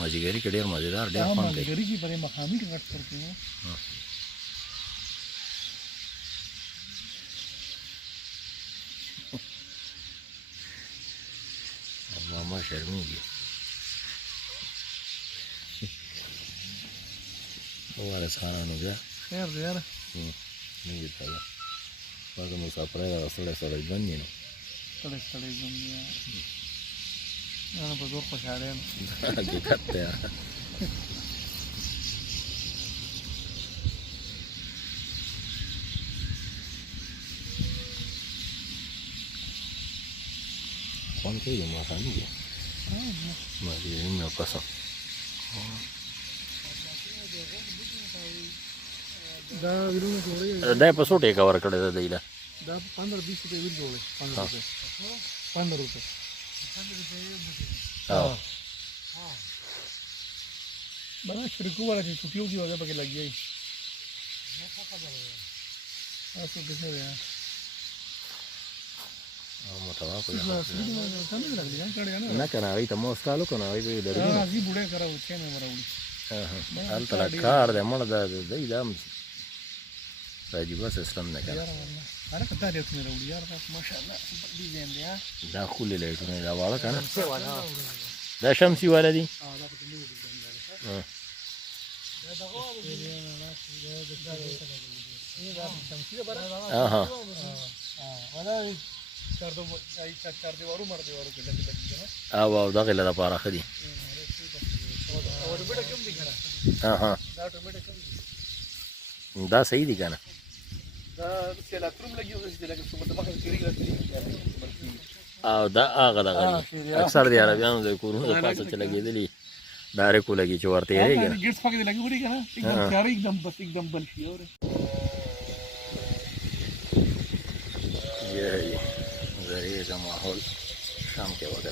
مازیګری کې ډېر مزېدار ډېر خوند کوي. مازیګری کې پرې مخامي کې غټ کرکې وو. ماما شرمېږي. وارث خانانو بیا خیر دی یاره. نوي تازه بعض مسافرۍ دغه سړی سړی ژوند دي نو ستړی ستړی ژوند دی یاره. نه په زور خوشحاله یم. حقیقت دی یاره. خوند کوي د ماښامي دی مازدیګري مې پسه دا ویلونه جوړوي. دا یې په څو ټېکه ورکړې ده دی له دا 15-20 روپۍ ویل جوړوي. 15 روپۍ. بنا شرکو والا چې چوټیو کې وغیرہ پکې لګي تاسو دغه یا متوا کوي نه نه کنه هغوی ته مو سکالو کنه هغوی به یې لري راځي بوډۍ کره وچې نه راوړي. هلته لا کار دی مړه دا دی دا هم عجیبه سیسټم دی کنه. هره کته ریټونه راوړي یار ماشاءالله ډیزاین دی. دا ښکلي لایټونه دا واړه کنه دا شمسي والا دي. او دغې له دپاره ښه دي. دا صحیح دي که نه. او دا هغه دغه دي اکثر د عربیانو د کورونو د پاسه چې لګېدلي ډایرکټ ولګي چې ورته هېرېږي نه. ये है ये ज़रिए का माहौल शाम के वक्त.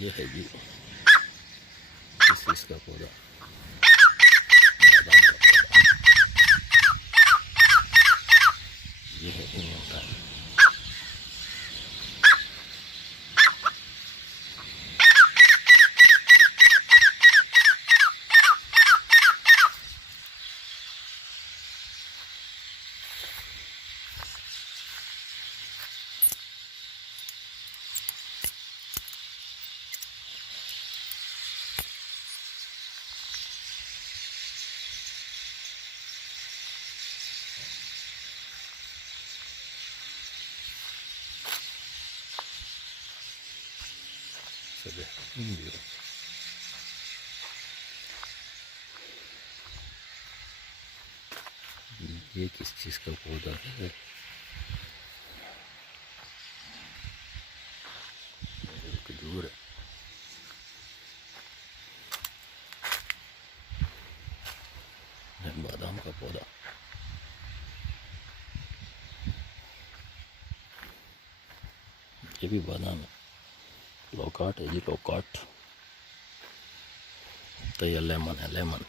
ये है जी इस चीज़ का पौधा बादाम का पौधा ये है नीम का. ये किस चीज़ का पौधा है? दूर है. बादाम का पौधा। ये भी बादाम है, लौकाट है जी, लौकाट। तो ये लेमन है, लेमन।